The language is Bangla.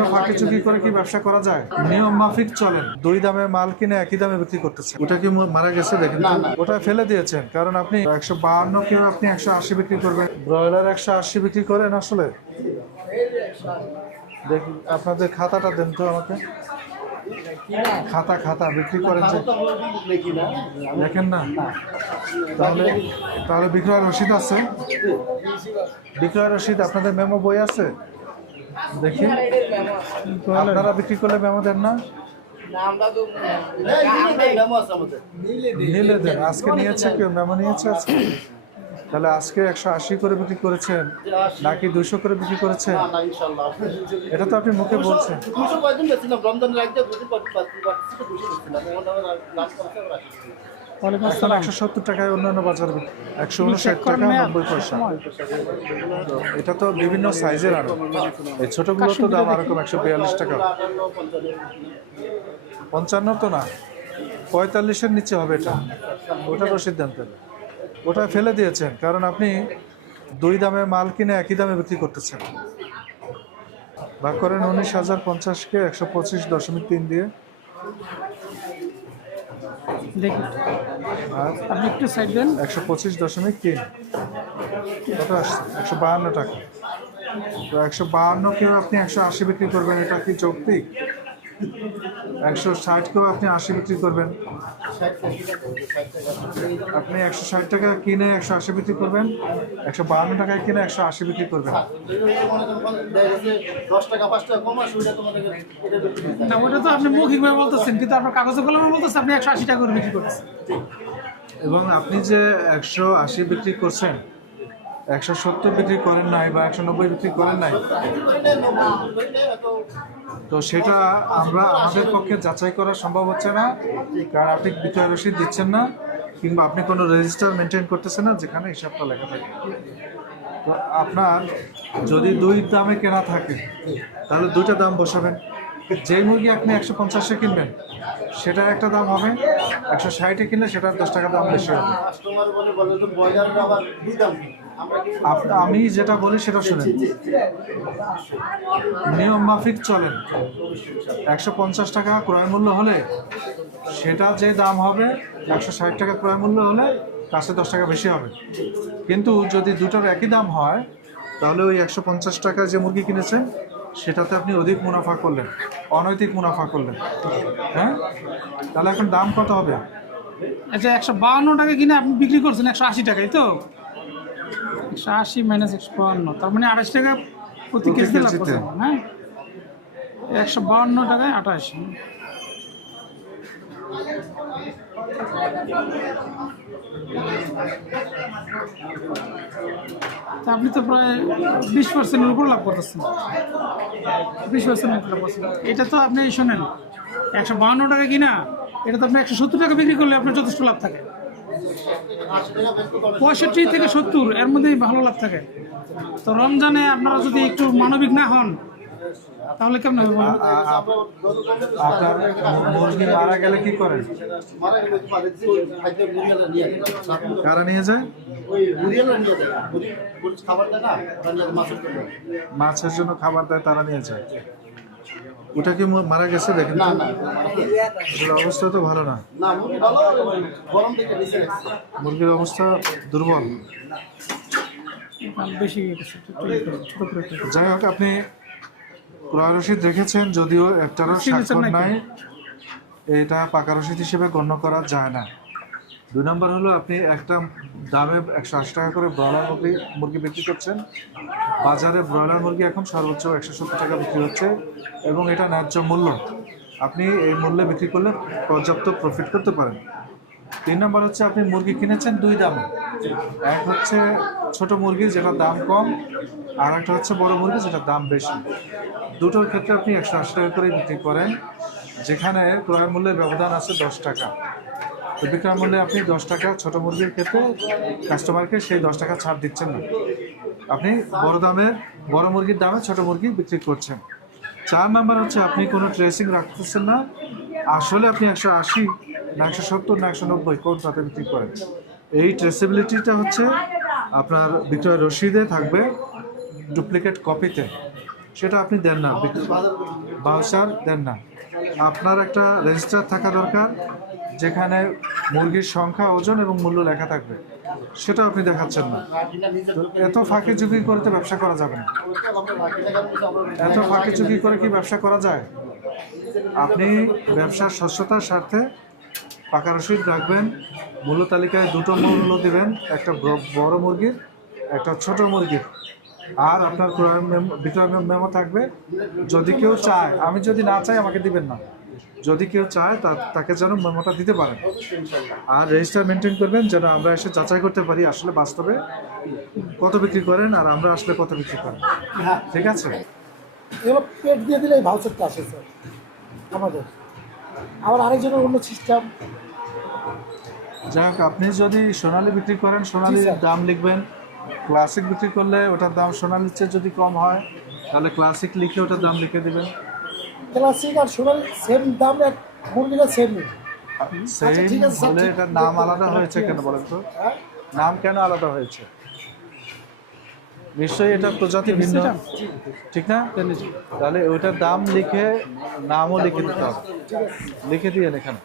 নিয়মটা ফাঁকি চুকি করে কি ব্যবসা করা যায়? নিয়ম মাফিক চলেন। দুই দামে মাল কিনে একই দামে বিক্রি করতেছেন। ওটা কি মারা গেছে দেখেন? ওটা ফেলে দিয়েছেন, কারণ আপনি 152 কেউ আপনি 180 বিক্রি করবেন। ব্রয়লার 180 বিক্রি করেন আসলে? দেখি আপনাদের খাতাটা দেন তো আমাকে। খাতা বিক্রি করেন যে দেখেন না? তাহলে তাহলে বিক্রয় রসিদ আছে? বিক্রয় রসিদ আপনাদের মেমো বই আছে? দেখি আপনারা বিক্রি করলে মেমো দেন না? নিলে দেন। আজকে নিয়েছে কেউ? মেমো নিয়েছে আজকে? তাহলে আজকে 180 করে বিক্রি করেছেন নাকি 200 করে বিক্রি করেছেন? এটা তো আপনি মুখে বলছেন। এখন 170 টাকায় অন্যান্য বাজার 159 টাকা 90 পয়সা। এটা তো বিভিন্ন সাইজের। আরো এই ছোটগুলো তো দাম আরকম 142 টাকা। 55 তো না, 45-এর নিচে হবে এটা। ওটারও সিদ্ধান্ত ওটা ফেলে দিয়েছেন, কারণ আপনি দুই দামে মাল কিনে একই দামে বিক্রি করতেছেন। ভাগ করেন 19,050-কে 125.3 দিয়ে। দেখুন আপনি একটু সাইড দেন। 125.3 কত আসছে? 152 টাকা। তো 152 কেউ আপনি 180 বিক্রি করবেন, এটা কি যৌক্তিক? 160 কেউ আপনি 80 বিক্রি করবেন। আপনি 160 টাকা কিনে 180 বিক্রি করবেন, 152 টাকায় কিনে 180 বিক্রি করবেন। না, ওটা তো আপনি মৌখিকভাবে বলতেছেন, কিন্তু আপনার কাগজে কলমে বলতেছেন আপনি 180 টাকা করে বিক্রি করতেছেন। এবং আপনি যে 180 বিক্রি করছেন, 170 বিক্রি করেন নাই বা 190 বিক্রি করেন নাই, তো সেটা আমাদের পক্ষে যাচাই করা সম্ভব হচ্ছে না, কারণ আপনি বিক্রয় রসিদ দিচ্ছেন না, কিংবা আপনি কোনো রেজিস্টার মেনটেন করতেছেন না যেখানে হিসাবটা লেখা থাকে। তো আপনার যদি দুই দামে কেনা থাকে তাহলে দুইটা দাম বসাবেন। যেই মুরগি আপনি 150-এ কিনবেন সেটা একটা দাম হবে, 160-এ কিনলে সেটার 10 টাকা দাম বেশি হবে। আমি যেটা বলি সেটা শুনেন, নিয়ম মাফিক চলেন। 150 টাকা ক্রয় মূল্য হলে সেটা যে দাম হবে, 160 টাকা ক্রয় মূল্য হলে কাছে 10 টাকা বেশি হবে। কিন্তু যদি দুটোর একই দাম হয় তাহলে ওই 150 টাকা যে মুরগি কিনেছেন সেটাতে আপনি অধিক মুনাফা করলেন, অনৈতিক মুনাফা করলেন। হ্যাঁ, তাহলে এখন দাম কত হবে? আচ্ছা, 152 টাকা কিনে আপনি বিক্রি করছেন 180 টাকায়, তো 180 মাইনাস 152, তার মানে 28 টাকা প্রতি কেজিতে লাভ করছেন। হ্যাঁ, 152 টাকায় 28। আপনি তো প্রায় 20%-এর উপর লাভ করতেছেন। 20% লাভ করছেন। এটা তো আপনি শোনেন, 152 টাকা কিনা এটা তো আপনি 170 টাকা বিক্রি করলে আপনার যথেষ্ট লাভ থাকে। 65 থেকে 70 এর মধ্যেই ভালো লাভ থাকে। তো রমজানে আপনারা যদি একটু মানবিক না হন তাহলে কেমন হবে? আপনার মুরগি মারা গেলে কি করেন? কারা নিয়ে যায়? মাছের জন্য খাবার দেয়, তারা নিয়ে যায়। ওটা কি মারা গেছে দেখেন? অবস্থা তো ভালো না, মুরগির অবস্থা দুর্বল। যাই হোক, আপনি ক্রয় রসিদ রেখেছেন, যদিও একটারও স্বাক্ষর নাই, এটা পাকা রসিদ হিসেবে গণ্য করা যায় না। 2 নম্বর হলো, আপনি একটা দামে 180 টাকা করে ব্রয়লার মুরগি বিক্রি করছেন। বাজারে ব্রয়লার মুরগি এখন সর্বোচ্চ 170 টাকা বিক্রি হচ্ছে এবং এটা ন্যায্য মূল্য। আপনি এই মূল্যে বিক্রি করলে পর্যাপ্ত প্রফিট করতে পারেন। 3 নম্বর হচ্ছে, আপনি মুরগি কিনেছেন দুই দামে। এক হচ্ছে ছোট মুরগি যেটার দাম কম, আর একটা হচ্ছে বড় মুরগি যেটার দাম বেশি। দুটোর ক্ষেত্রে আপনি 180 টাকা করে বিক্রি করেন, যেখানে ক্রয় মূল্যের ব্যবধান আছে 10 টাকা। তো বিক্রয় মূল্যে আপনি 10 টাকা ছোট মুরগির ক্ষেত্রে কাস্টমারকে সেই 10 টাকা ছাড় দিচ্ছেন না, আপনি বড় মুরগির দামে ছোট মুরগি বিক্রি করছেন। 4 নম্বর হচ্ছে, আপনি কোনো ট্রেসিং রাখতেছেন না। আসলে আপনি 180 না 170 না 190 কোন তাতে বিক্রি করেন। এই ট্রেসিবিলিটিটা হচ্ছে আপনার বিক্রয় রসিদে থাকবে, ডুপ্লিকেট কপিতে। সেটা আপনি দেন না, ভাউচার দেন না। আপনার একটা রেজিস্টার থাকা দরকার যেখানে মুরগির সংখ্যা, ওজন এবং মূল্য লেখা থাকবে, সেটা আপনি দেখাচ্ছেন না। তো এত ফাঁকি ঝুঁকি করে তো ব্যবসা করা যাবে না। এত ফাঁকি ঝুঁকি করে কি ব্যবসা করা যায়? আপনি ব্যবসার স্বচ্ছতার স্বার্থে পাকা রসিদ রাখবেন, মূল্য তালিকায় দুটো মূল্য দিবেন, একটা বড় মুরগির, একটা ছোট মুরগির, আর আপনার বিক্রয় মেমো থাকবে। যদি কেউ চায়, আমি যদি না চাই আমাকে দিবেন না, যদি কেউ চায় তাকে যেন মেমোটা দিতে পারেন। আর রেজিস্টার মেনটেন করবেন যেন আমরা এসে যাচাই করতে পারি আসলে বাস্তবে কত বিক্রি করেন আর আমরা আসলে কত বিক্রি করেন। ঠিক আছে? এগুলো পেট দিয়ে দিলে এই ভাউচারটা আসে স্যার আমাদের। আবার আরেকজনের অন্য সিস্টেম। যাই হোক, আপনি যদি সোনালী বিক্রি করেন সোনালীর স্যার। দাম লিখবেন, ক্লাসিক বিক্রি করলে ওটার দাম সোনালীর চেয়ে যদি কম হয় তাহলে ক্লাসিক লিখে ওটার দাম লিখে দেবেন। ক্লাসিক আর সোনালি সেম দাম, এক মুরগিটা সেম। সেই ঠিক আছে স্যার, বলে ঠিক- এটার নাম ঠিক আছে, আলাদা ঠিক হয়েছে আছে, কেন বলেন তো? হ্যাঁ? নাম কেন আলাদা হয়েছে? নিশ্চয়ই এটা প্রজাতি ভিন্ন, ঠিক না? তাহলে ওইটার দাম লিখে নামও লিখে দিতে হবে, লিখে দিয়ে এখানে।